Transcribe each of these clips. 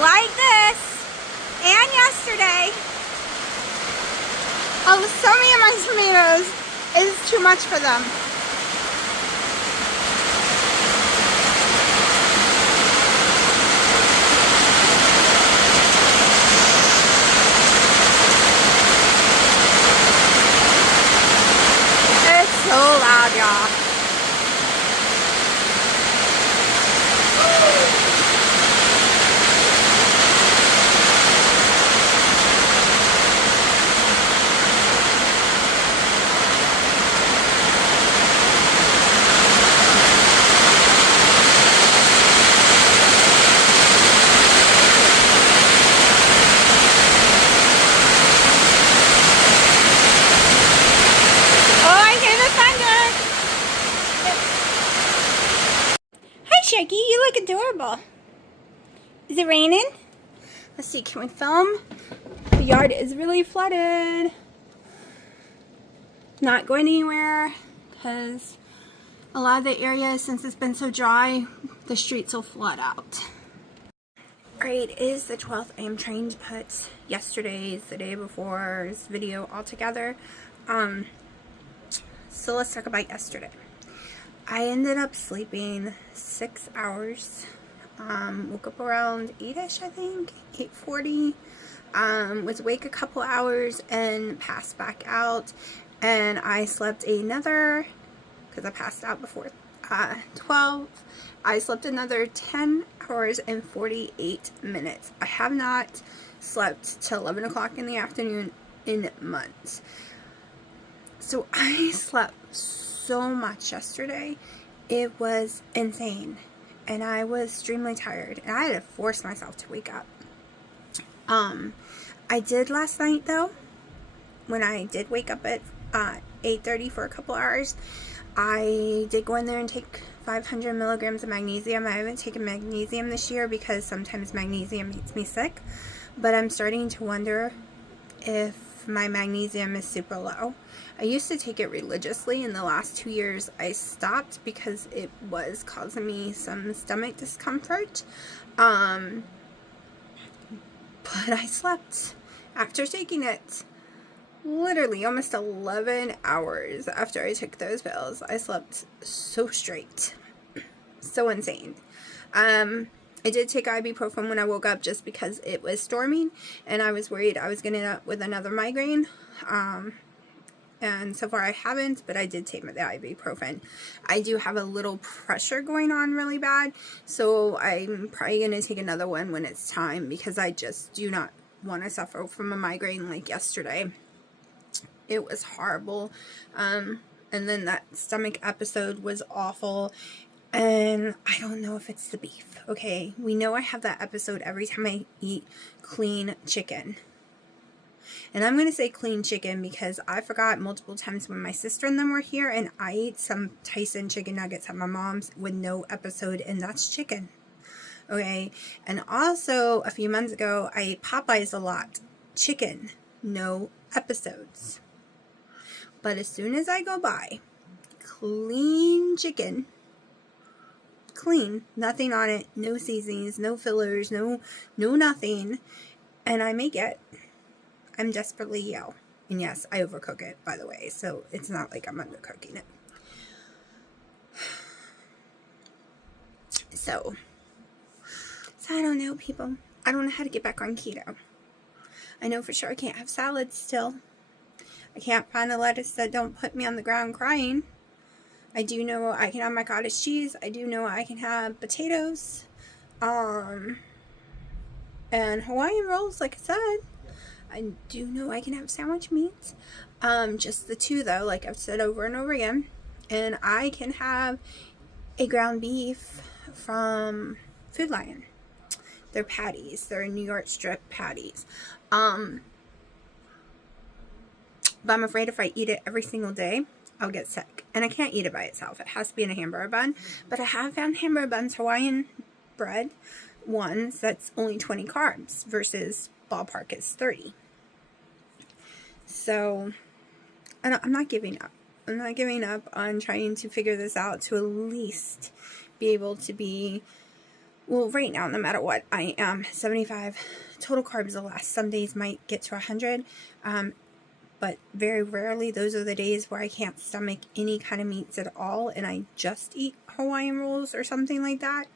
like this. And yesterday. Oh, so many of my tomatoes is too much for them. It's so loud, y'all. Shaky, you look adorable. Is it raining? Let's see, can we film? The yard is really flooded. Not going anywhere because a lot of the areas, since it's been so dry, the streets will flood out. Alright, it is the 12th. I am trying to put yesterday's, the day before's video all together. So let's talk about yesterday. I ended up sleeping 6 hours. Woke up around 8ish, I think, 8:40. Was awake a couple hours and passed back out. And I slept another, because I passed out before 12. I slept another 10 hours and 48 minutes. I have not slept till 11 o'clock in the afternoon in months. So I slept so much yesterday. It was insane, and I was extremely tired, and I had to force myself to wake up. I did last night though. When I did wake up at 8:30 for a couple hours, I did go in there and take 500 milligrams of magnesium. I haven't taken magnesium this year because sometimes magnesium makes me sick, but I'm starting to wonder if my magnesium is super low. I used to take it religiously. In the last 2 years I stopped because it was causing me some stomach discomfort. But I slept after taking it literally almost 11 hours after I took those pills. I slept so straight. So insane. I did take ibuprofen when I woke up just because it was storming and I was worried I was going to end up with another migraine. And so far I haven't, but I did take the ibuprofen. I do have a little pressure going on really bad, so I'm probably going to take another one when it's time because I just do not want to suffer from a migraine like yesterday. It was horrible. And then that stomach episode was awful. And I don't know if it's the beef. Okay, we know I have that episode every time I eat clean chicken. And I'm going to say clean chicken because I forgot multiple times when my sister and them were here and I ate some Tyson chicken nuggets at my mom's with no episode, and that's chicken. Okay, and also a few months ago I ate Popeyes a lot. Chicken, no episodes. But as soon as I go buy clean chicken, clean, nothing on it, no seasonings, no fillers, no nothing, and I make it, I'm desperately yell. And yes, I overcook it, by the way, so it's not like I'm undercooking it. So I don't know, people. I don't know how to get back on keto. I know for sure I can't have salads still. I can't find a lettuce that don't put me on the ground crying. I do know I can have my cottage cheese. I do know I can have potatoes. And Hawaiian rolls, like I said. I do know I can have sandwich meats. Just the two though, like I've said over and over again. And I can have a ground beef from Food Lion. They're patties. They're New York strip patties. But I'm afraid if I eat it every single day, I'll get sick. And I can't eat it by itself. It has to be in a hamburger bun. But I have found hamburger buns, Hawaiian bread ones, that's only 20 carbs versus ballpark is 30. So, I'm not giving up. I'm not giving up on trying to figure this out to at least be able to be well, right now, no matter what, I am 75 total carbs. The last some days might get to 100, but very rarely those are the days where I can't stomach any kind of meats at all, and I just eat Hawaiian rolls or something like that.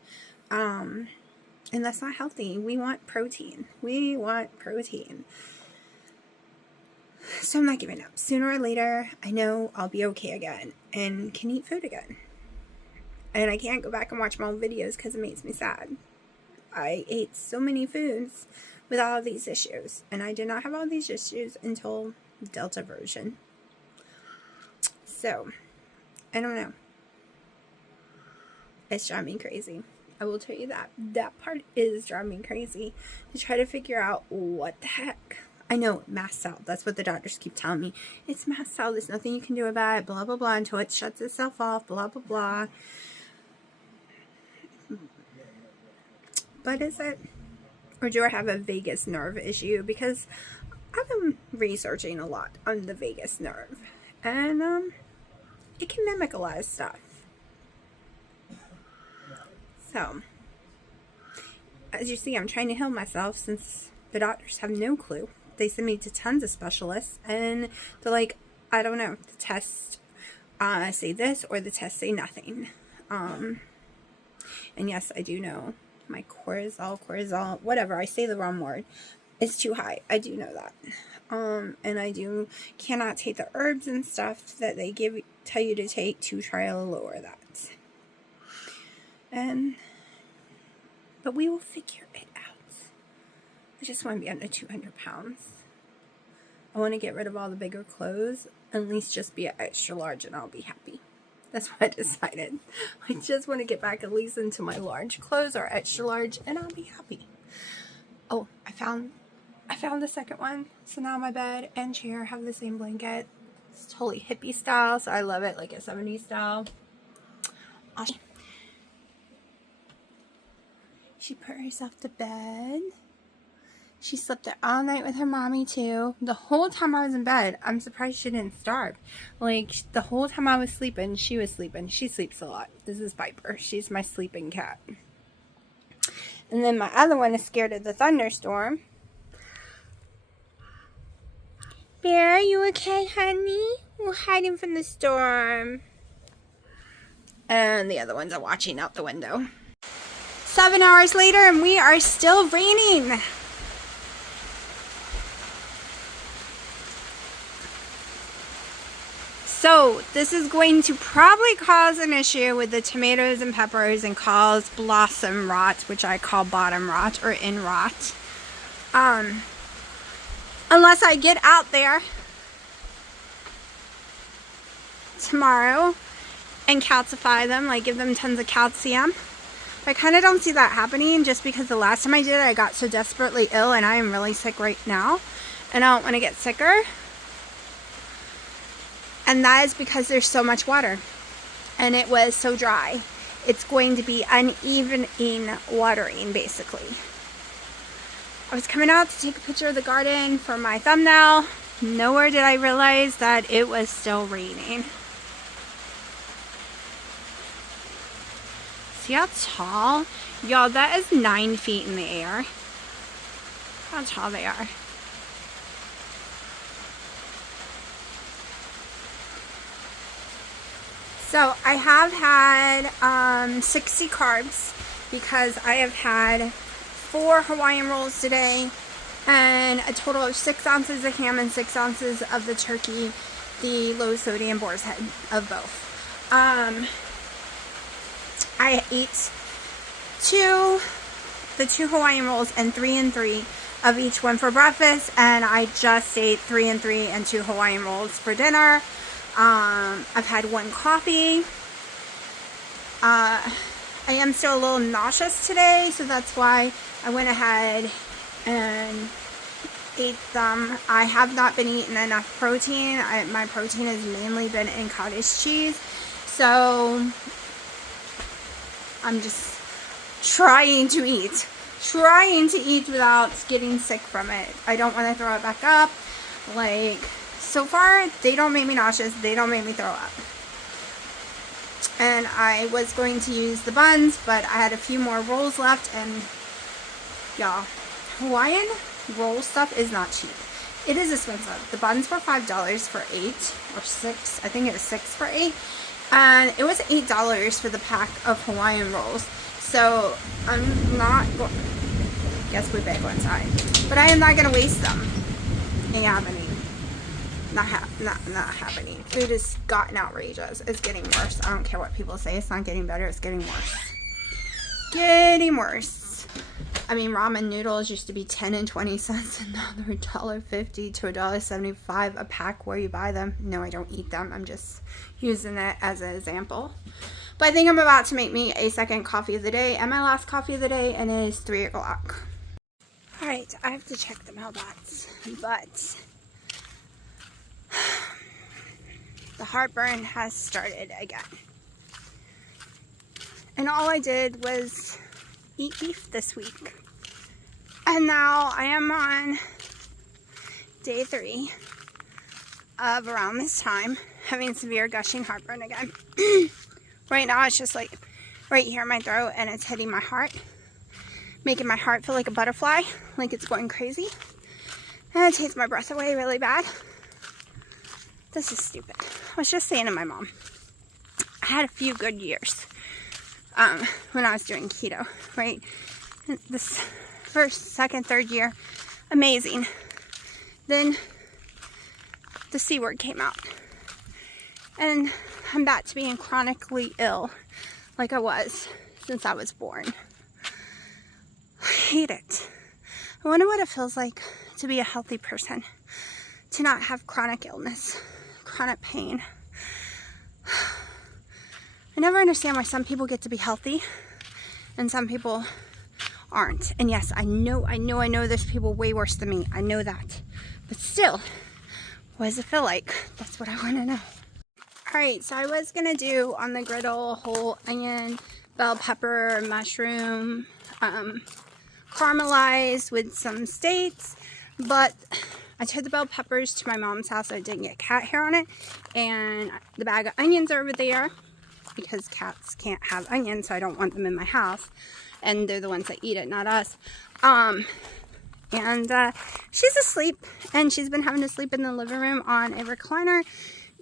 And that's not healthy. We want protein. We want protein. So I'm not giving up. Sooner or later, I know I'll be okay again and can eat food again. And I can't go back and watch my old videos because it makes me sad. I ate so many foods with all of these issues. And I did not have all these issues until Delta version. So, I don't know. It's driving me crazy. I will tell you that. That part is driving me crazy. To try to figure out what the heck. I know, mast cell. That's what the doctors keep telling me. It's mast cell. There's nothing you can do about it. Blah, blah, blah. Until it shuts itself off. Blah, blah, blah. But is it? Or do I have a vagus nerve issue? Because I've been researching a lot on the vagus nerve. And it can mimic a lot of stuff. So, as you see, I'm trying to heal myself since the doctors have no clue. They send me to tons of specialists, and they're like, I don't know, the tests say this, or the tests say nothing. And yes, I do know my cortisol, whatever, I say the wrong word, is too high. I do know that. And I cannot take the herbs and stuff that they tell you to take to try to lower that. But we will figure it out. I just want to be under 200 pounds. I want to get rid of all the bigger clothes, at least just be an extra large, and I'll be happy. That's what I decided. I just want to get back at least into my large clothes or extra large, and I'll be happy. Oh, I found the second one. So now my bed and chair have the same blanket. It's totally hippie style, so I love it, like a 70s style. She put herself to bed. She slept there all night with her mommy too. The whole time I was in bed, I'm surprised she didn't starve. Like, the whole time I was sleeping, she was sleeping. She sleeps a lot. This is Piper. She's my sleeping cat. And then my other one is scared of the thunderstorm. Bear, are you okay, honey? We're hiding from the storm. And the other ones are watching out the window. 7 hours later, and we are still raining. So this is going to probably cause an issue with the tomatoes and peppers and cause blossom rot, which I call bottom rot or in rot. Unless I get out there tomorrow and calcify them, like give them tons of calcium. I kind of don't see that happening, just because the last time I did it, I got so desperately ill, and I am really sick right now, and I don't want to get sicker. And that is because there's so much water, and it was so dry. It's going to be uneven in watering, basically. I was coming out to take a picture of the garden for my thumbnail. Nowhere did I realize that it was still raining. See how tall? Y'all, that is 9 feet in the air. How tall they are. So I have had 60 carbs because I have had 4 Hawaiian rolls today and a total of 6 ounces of ham and 6 ounces of the turkey, the low sodium boar's head of both. I ate the two Hawaiian rolls and 3 and 3 of each one for breakfast, and I just ate 3 and 3 and 2 Hawaiian rolls for dinner. I've had 1 coffee. I am still a little nauseous today, so that's why I went ahead and ate them. I have not been eating enough protein. My protein has mainly been in cottage cheese, so I'm just trying to eat without getting sick from it. I don't want to throw it back up. Like, so far, they don't make me nauseous. They don't make me throw up. And I was going to use the buns, but I had a few more rolls left, and y'all, Hawaiian roll stuff is not cheap. It is expensive. The buns were $5 for 8 or 6. I think it was 6 for 8. And it was $8 for the pack of Hawaiian rolls. So I'm not going, guess we better go inside. But I am not going to waste them. Ain't happening. Not happening. Food has gotten outrageous. It's getting worse. I don't care what people say. It's not getting better. It's getting worse. Getting worse. I mean, ramen noodles used to be 10 and 20 cents, and now they're $1.50 to $1.75 a pack where you buy them. No, I don't eat them. I'm just using it as an example. But I think I'm about to make me a second coffee of the day and my last coffee of the day, and it is 3 o'clock. Alright, I have to check the mailbox, but the heartburn has started again. And all I did was eat beef this week. And now I am on day 3 of around this time having severe gushing heartburn again. Right now it's just like right here in my throat, and it's hitting my heart, making my heart feel like a butterfly, like it's going crazy. And it takes my breath away really bad. This is stupid. I was just saying to my mom, I had a few good years when I was doing keto, right? This first, second, third year, amazing. Then the C word came out. And I'm back to being chronically ill like I was since I was born. I hate it. I wonder what it feels like to be a healthy person, to not have chronic illness, chronic pain. I never understand why some people get to be healthy and some people aren't. And yes, I know there's people way worse than me. I know that. But still, what does it feel like? That's what I want to know. Alright, so I was going to do on the griddle whole onion, bell pepper, mushroom, caramelized with some steaks, but I took the bell peppers to my mom's house so it didn't get cat hair on it, and the bag of onions are over there because cats can't have onions, so I don't want them in my house, and they're the ones that eat it, not us. She's asleep, and she's been having to sleep in the living room on a recliner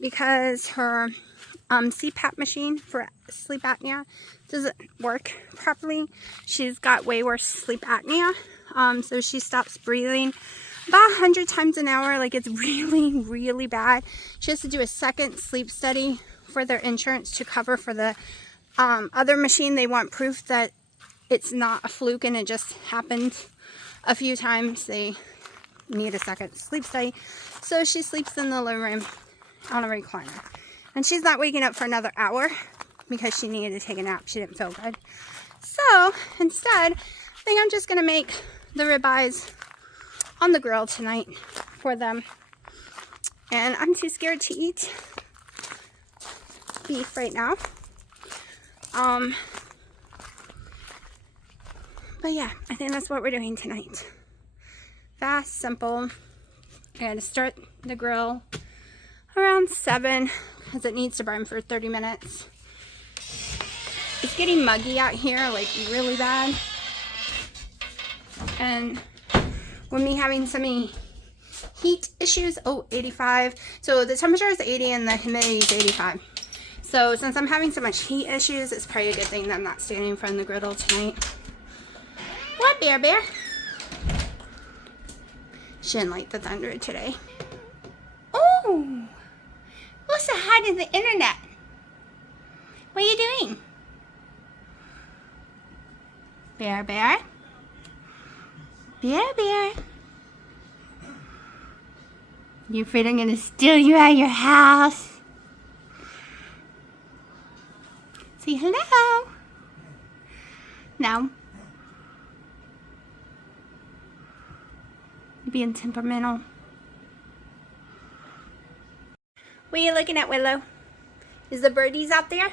because her CPAP machine for sleep apnea doesn't work properly. She's got way worse sleep apnea, so she stops breathing about 100 times an hour. Like, it's really, really bad. She has to do a second sleep study for their insurance to cover for the other machine. They want proof that it's not a fluke and it just happened a few times. They need a second sleep study. So she sleeps in the living room on a recliner. And she's not waking up for another hour because she needed to take a nap. She didn't feel good. So instead, I think I'm just going to make the ribeyes on the grill tonight for them. And I'm too scared to eat beef right now. But yeah, I think that's what we're doing tonight. Fast, simple. I gotta start the grill around 7 because it needs to burn for 30 minutes. It's getting muggy out here, like really bad. And with me having so many heat issues, 85. So the temperature is 80 and the humidity is 85. So since I'm having so much heat issues, it's probably a good thing that I'm not standing in front of the griddle tonight. What, Bear? She didn't like the thunder today. Oh! Go say hi to the internet. What are you doing? Bear? Bear? You afraid I'm gonna steal you out of your house? Say hello. No. You're being temperamental. What are you looking at, Willow? Is the birdies out there?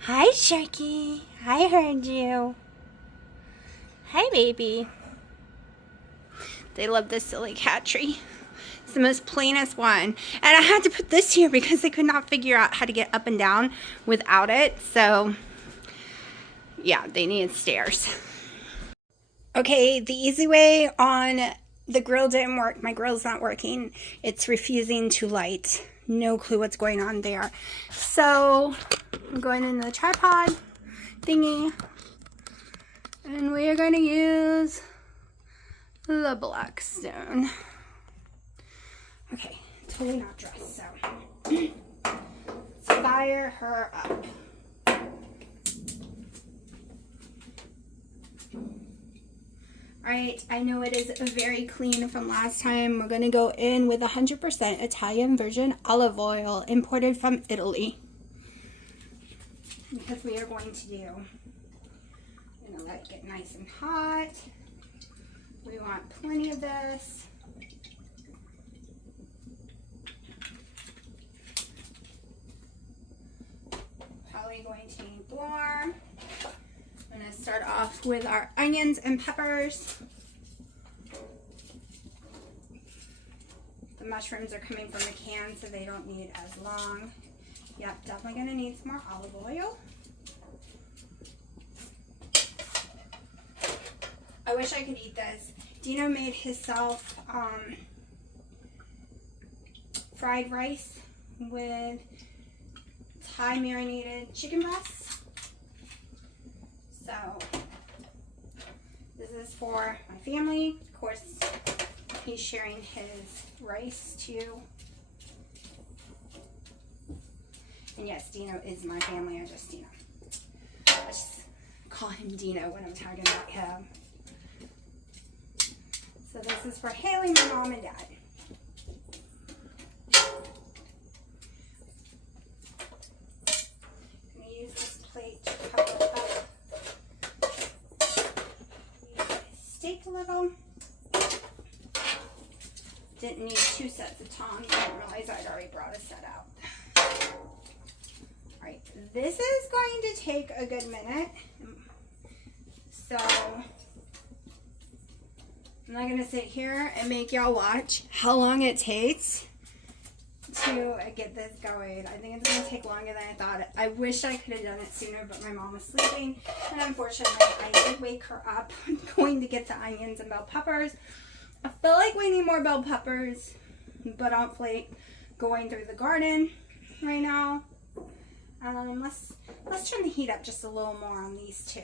Hi, Sharky. I heard you. Hi, baby. They love this silly cat tree. It's the most plainest one. And I had to put this here because they could not figure out how to get up and down without it. So yeah, they needed stairs. Okay, the easy way on the grill didn't work. My grill's not working. It's refusing to light. No clue what's going on there. So I'm going in the tripod thingy. And we are going to use the Blackstone. Okay, totally not dressed, so let's fire her up. Alright, I know it is very clean from last time. We're going to go in with 100% Italian virgin olive oil imported from Italy. Because we are going to let it get nice and hot. We want plenty of this. Probably going to need more. I'm going to start off with our onions and peppers. The mushrooms are coming from the can, so they don't need as long. Yep, definitely going to need some more olive oil. I wish I could eat this. Dino made himself fried rice with Thai marinated chicken breasts. So this is for my family. Of course, he's sharing his rice too. And yes, Dino is my family. I just call him Dino when I'm talking about him. So this is for Haley, my mom and dad. I'm going to use this plate to cover up the steak a little. Didn't need 2 sets of tongs. I didn't realize I'd already brought a set out. Alright, this is going to take a good minute. So I'm not going to sit here and make y'all watch how long it takes to get this going. I think it's going to take longer than I thought. I wish I could have done it sooner, but my mom was sleeping. And unfortunately, I did wake her up going to get the onions and bell peppers. I feel like we need more bell peppers, but I don't feel like going through the garden right now. Let's turn the heat up just a little more on these two.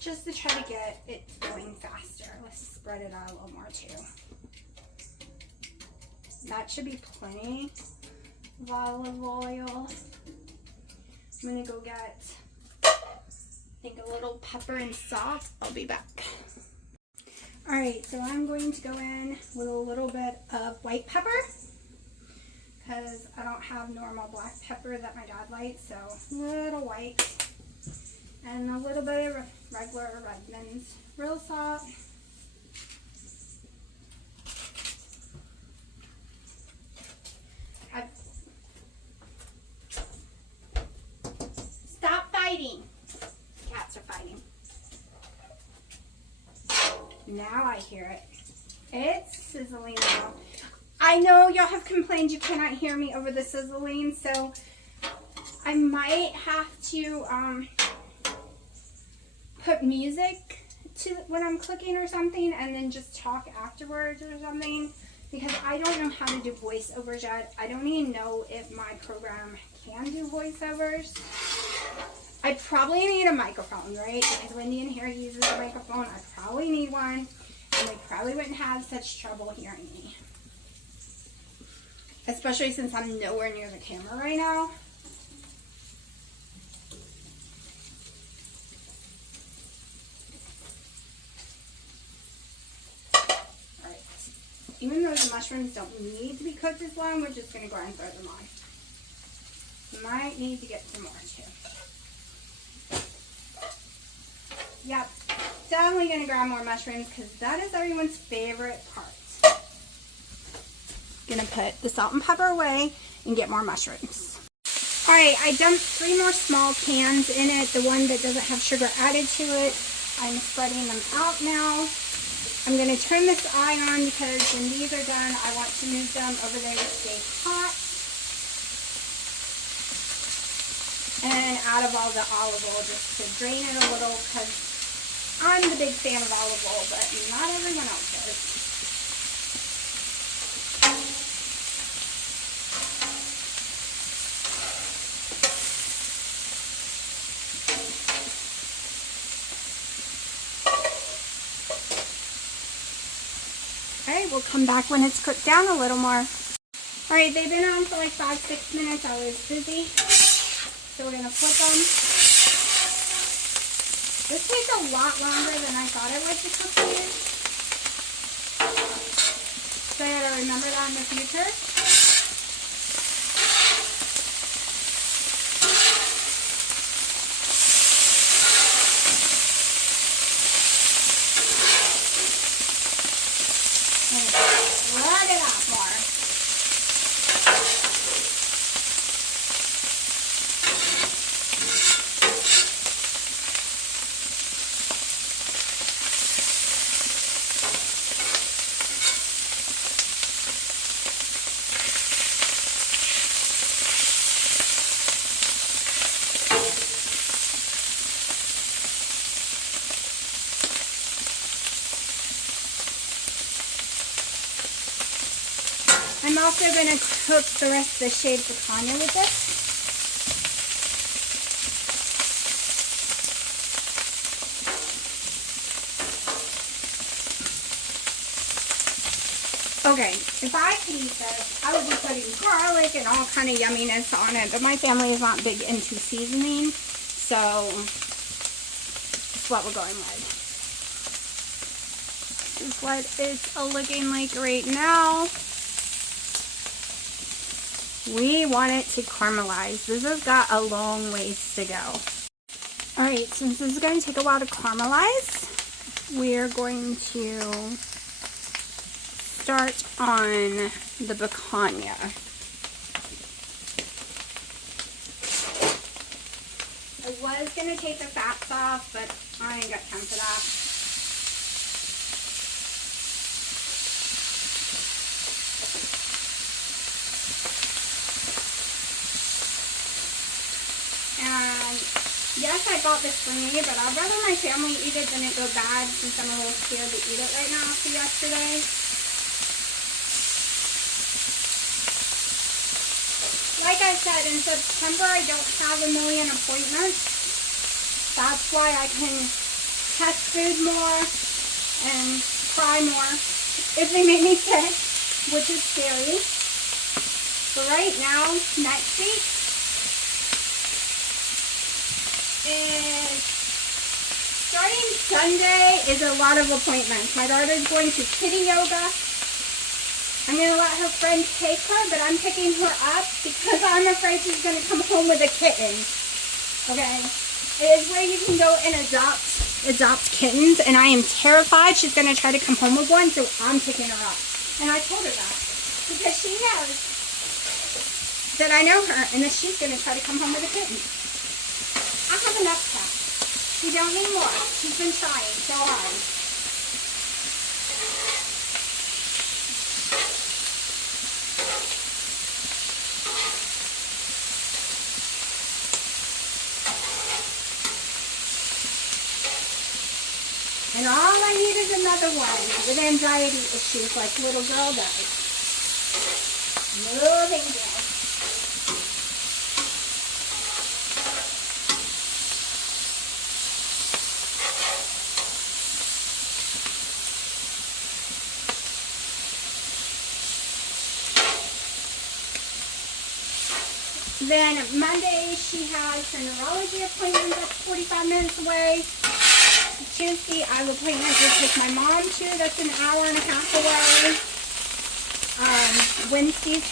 Just to try to get it going faster. Let's spread it out a little more too. That should be plenty of olive oil. I'm gonna go get, I think, a little pepper and salt. I'll be back. Alright, so I'm going to go in with a little bit of white pepper because I don't have normal black pepper that my dad likes, so a little white. And a little bit of regular Redmond's real salt. Stop fighting. Cats are fighting. Now I hear it. It's sizzling now. I know y'all have complained you cannot hear me over the sizzling, so I might have to put music to when I'm cooking or something, and then just talk afterwards or something, because I don't know how to do voiceovers yet. I don't even know if my program can do voiceovers. I probably need a microphone, right? Because Wendy in here uses a microphone. I probably need one, and they probably wouldn't have such trouble hearing me. Especially since I'm nowhere near the camera right now. Alright. Even though the mushrooms don't need to be cooked as long, we're just going to go ahead and throw them on. Might need to get some more too. Yep, definitely going to grab more mushrooms because that is everyone's favorite part. Going to put the salt and pepper away and get more mushrooms. Alright, I dumped 3 more small cans in it. The one that doesn't have sugar added to it. I'm spreading them out now. I'm going to turn this eye on because when these are done, I want to move them over there to stay hot. And out of all the olive oil just to drain it a little because I'm the big fan of olive oil, but not everyone else is. Alright, we'll come back when it's cooked down a little more. Alright, they've been on for like 5-6 minutes. I was busy. So we're going to flip them. This takes a lot longer than I thought it would to cook these. So I gotta remember that in the future. Let it out more. I'm also going to cook the rest of the shaved picanha with this. Okay, if I could eat this, I would be putting garlic and all kind of yumminess on it, but my family is not big into seasoning, so that's what we're going with. This is what it's looking like right now. We want it to caramelize. This has got a long ways to go. Alright, since this is going to take a while to caramelize, we're going to start on the picanha. I was going to take the fats off, but I ain't got time for that. And yes, I bought this for me, but I'd rather my family eat it than it go bad since I'm a little scared to eat it right now after yesterday. Like I said, in September I don't have a million appointments. That's why I can test food more and try more if they make me sick, which is scary. But right now, next week, is starting Sunday is a lot of appointments. My daughter's going to kitty yoga. I'm going to let her friend take her, but I'm picking her up because I'm afraid she's going to come home with a kitten. Okay? It is where you can go and adopt kittens, and I am terrified she's going to try to come home with one, so I'm picking her up. And I told her that because she knows that I know her and that she's going to try to come home with a kitten. I have enough cats. We don't need more. She's been trying so hard. And all I need is another one with anxiety issues like little girl does. No, thank you. Then Monday she has her neurology appointment that's 45 minutes away. Tuesday I have an appointment to take my mom to, that's an hour and a half away. Wednesday's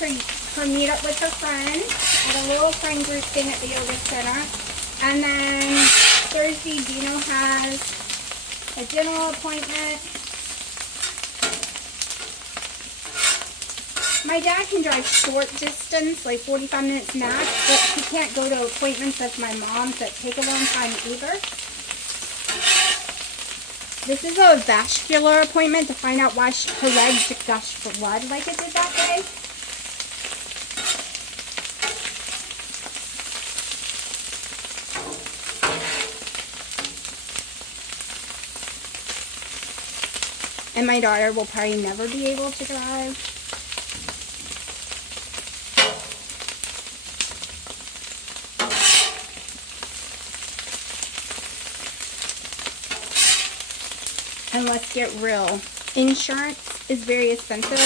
her meet up with her friend at a little friend group thing at the yoga center. And then Thursday Dino has a dental appointment. My dad can drive short distance, like 45 minutes max, but he can't go to appointments with my mom that take a long time either. This is a vascular appointment to find out why her legs gushed blood like it did that day. And my daughter will probably never be able to drive. And let's get real. Insurance is very expensive.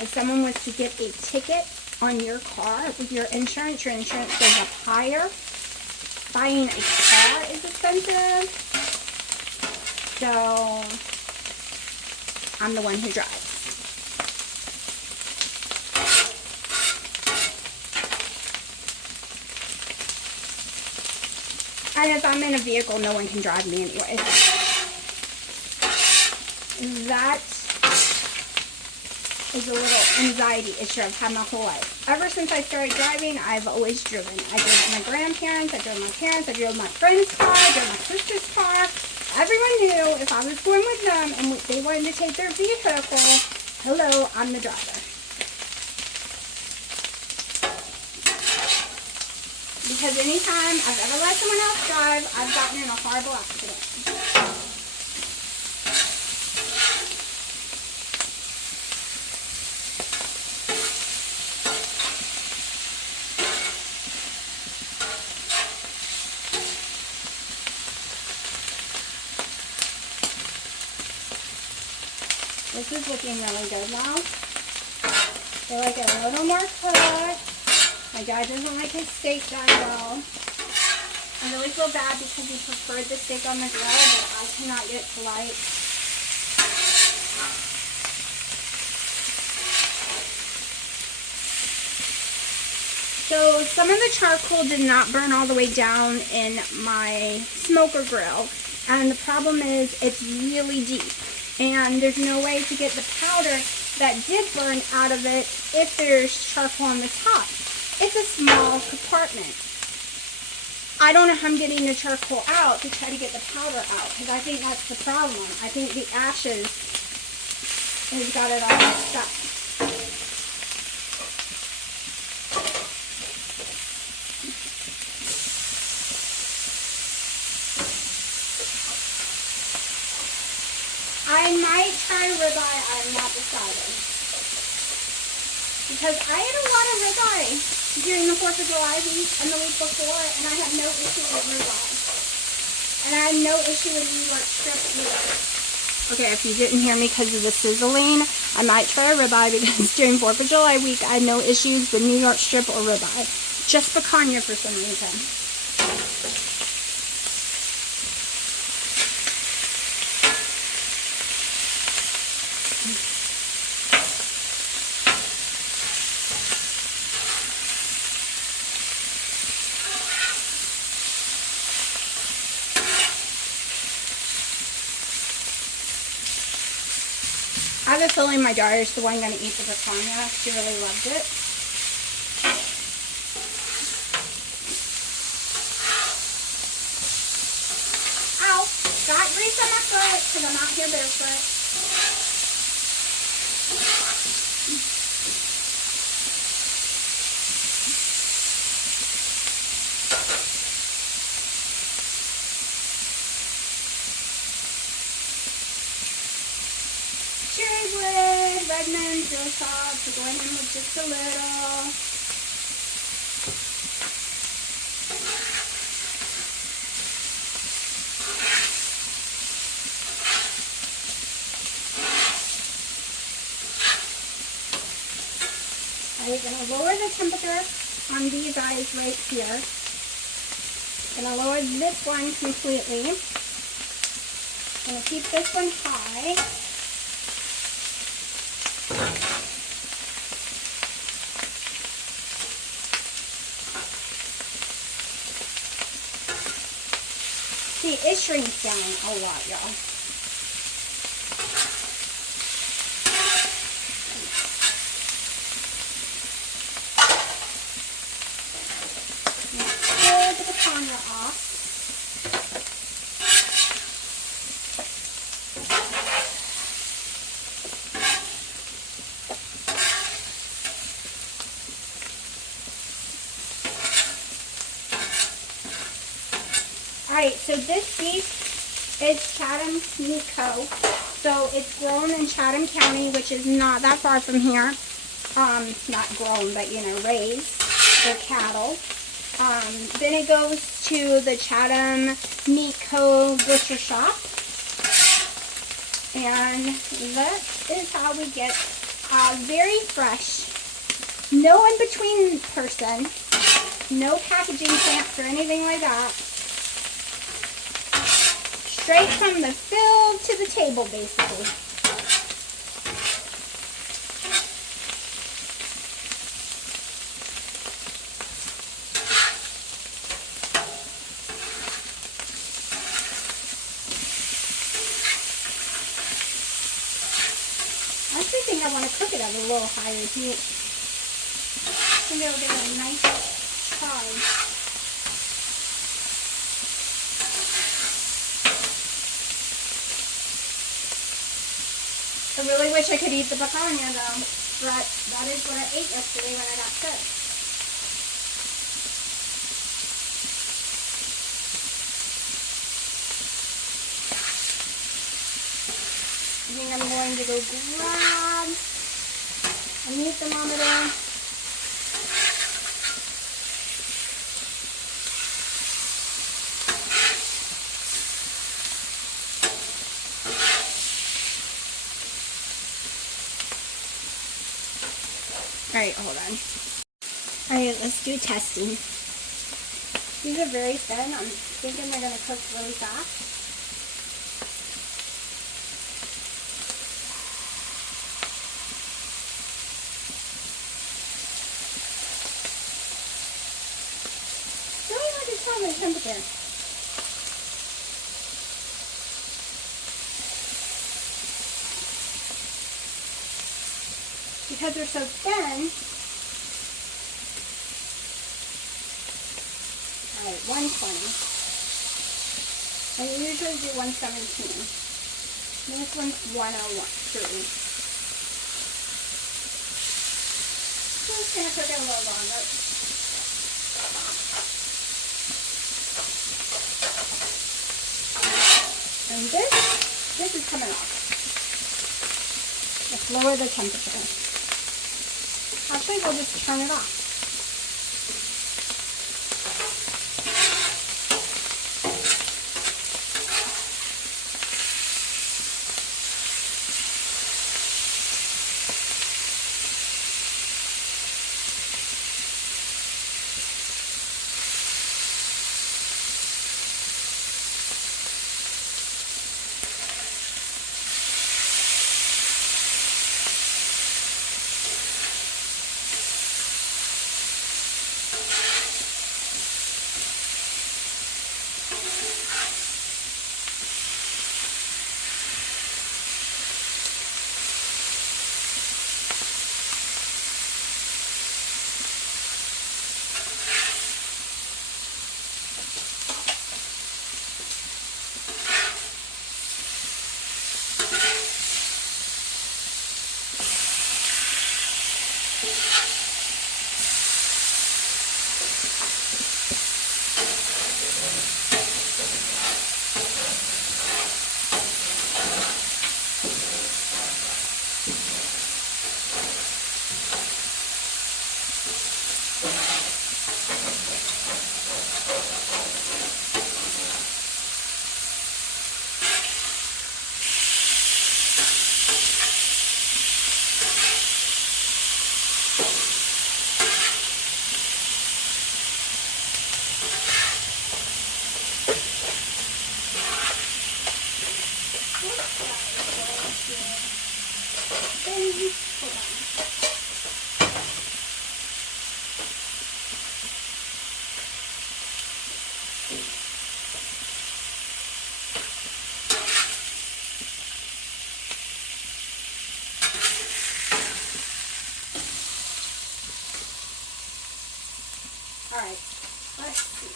If someone was to get a ticket on your car with your insurance goes up higher. Buying a car is expensive. So I'm the one who drives. And if I'm in a vehicle, no one can drive me anyway. That is a little anxiety issue I've had my whole life. Ever since I started driving, I've always driven. I drove my grandparents, I drove my parents, I drove my friend's car, I drove my sister's car. Everyone knew if I was going with them and they wanted to take their vehicle, hello, I'm the driver. Because anytime I've ever let someone else drive, I've gotten in a horrible accident. This is looking really good now. They like it a little more cooked. My dad doesn't like his steak done well. I really feel bad because he preferred the steak on the grill, but I cannot get it to light. So some of the charcoal did not burn all the way down in my smoker grill. And the problem is it's really deep. And there's no way to get the powder that did burn out of it if there's charcoal on the top. It's a small compartment. I don't know how I'm getting the charcoal out to try to get the powder out, because I think that's the problem. I think the ashes has got it all mixed up. I might try ribeye, I'm not decided. Because I ate a lot of ribeye during the 4th of July week and the week before, and I had no issue with ribeye. And I had no issue with New York strip either. Okay, if you didn't hear me because of the sizzling, I might try a ribeye because during 4th of July week, I had no issues with New York strip or ribeye. Just picanha for some reason. I have a feeling my daughter's the one going to eat the picanha. She really loved it. Ow! Got grease on my foot because I'm out here barefoot. Cherrywood, Redmond, real soft, so go in with just a little. I'm going to lower the temperature on these eyes right here. I'm going to lower this one completely. I'm going to keep this one high. See, it shrinks down a lot, y'all. Pull the picanha off. Alright, so this beef is Chatham Meat Co. So it's grown in Chatham County, which is not that far from here. Not grown, but, you know, raised for cattle. Then it goes to the Chatham Meat Co. butcher shop. And that is how we get very fresh, no in-between person, no packaging plants or anything like that. Straight from the field to the table, basically. I actually think I want to cook it at a little higher heat. I think it'll give it a nice char. I really wish I could eat the picanha though, but that is what I ate yesterday when I got sick. I think I'm going to go grab a meat thermometer. Alright, hold on. Alright, let's do testing. These are very thin. I'm thinking they're going to cook really fast. Really hard to tell the temperature. Because they're so thin. Alright, 120. I usually do 117. And this one's 103. So it's going to cook it a little longer. And this is coming off. Let's lower the temperature. Actually, we'll just turn it off. Alright, let's see.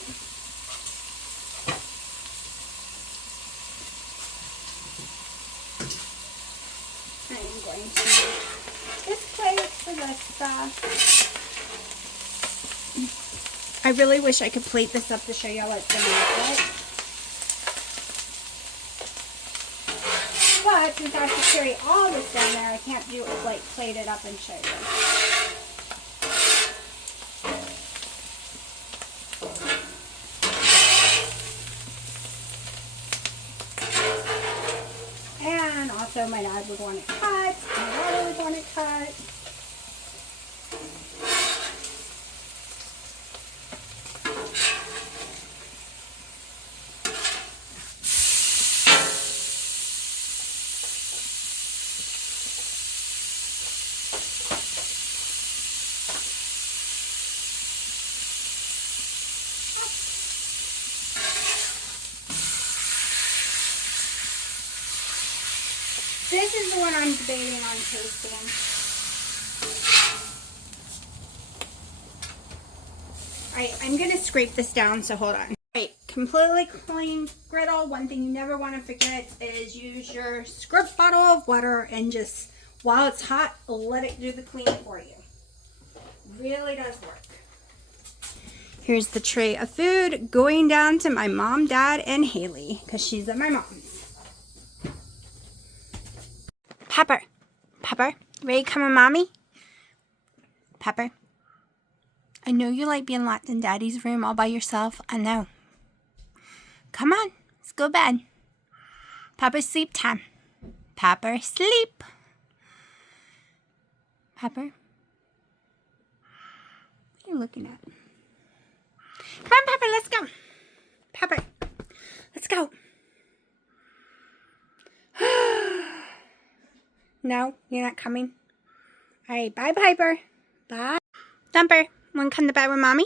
I'm going to use this plate for the stuff. I really wish I could plate this up to show y'all what it's going to look like. But since I have to carry all this down there, I can't do it like plate it up and show you. And also my dad would want it cut, my daughter would want it cut. This is the one I'm debating on toasting. Alright, I'm going to scrape this down, so hold on. Alright, completely clean griddle. One thing you never want to forget is use your squirt bottle of water and just, while it's hot, let it do the cleaning for you. Really does work. Here's the tray of food going down to my mom, dad, and Haley, because she's at my mom's. Pepper, Pepper, ready to come with mommy? Pepper, I know you like being locked in daddy's room all by yourself. I know. Come on, let's go to bed. Pepper, sleep time. Pepper, sleep. Pepper, what are you looking at? Come on, Pepper, let's go. Pepper, let's go. No, you're not coming. Alright, bye, Piper. Bye. Thumper, wanna come to bed with mommy?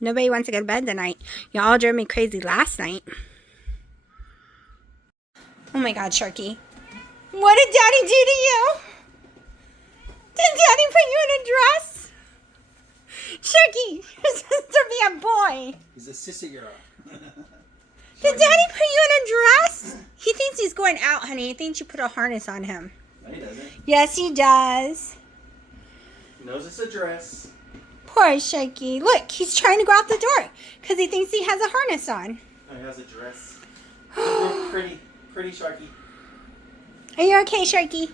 Nobody wants to go to bed tonight. You all drove me crazy last night. Oh my god, Sharky. What did Daddy do to you? Did Daddy put you in a dress? Sharky, you're supposed to be a boy. He's a sissy girl. Did Daddy put you in a dress? He thinks he's going out, honey. He thinks you put a harness on him. No, he doesn't. Yes, he does. He knows it's a dress. Poor Sharky. Look, he's trying to go out the door because he thinks he has a harness on. No, he has a dress. Pretty Sharky. Are you okay, Sharky?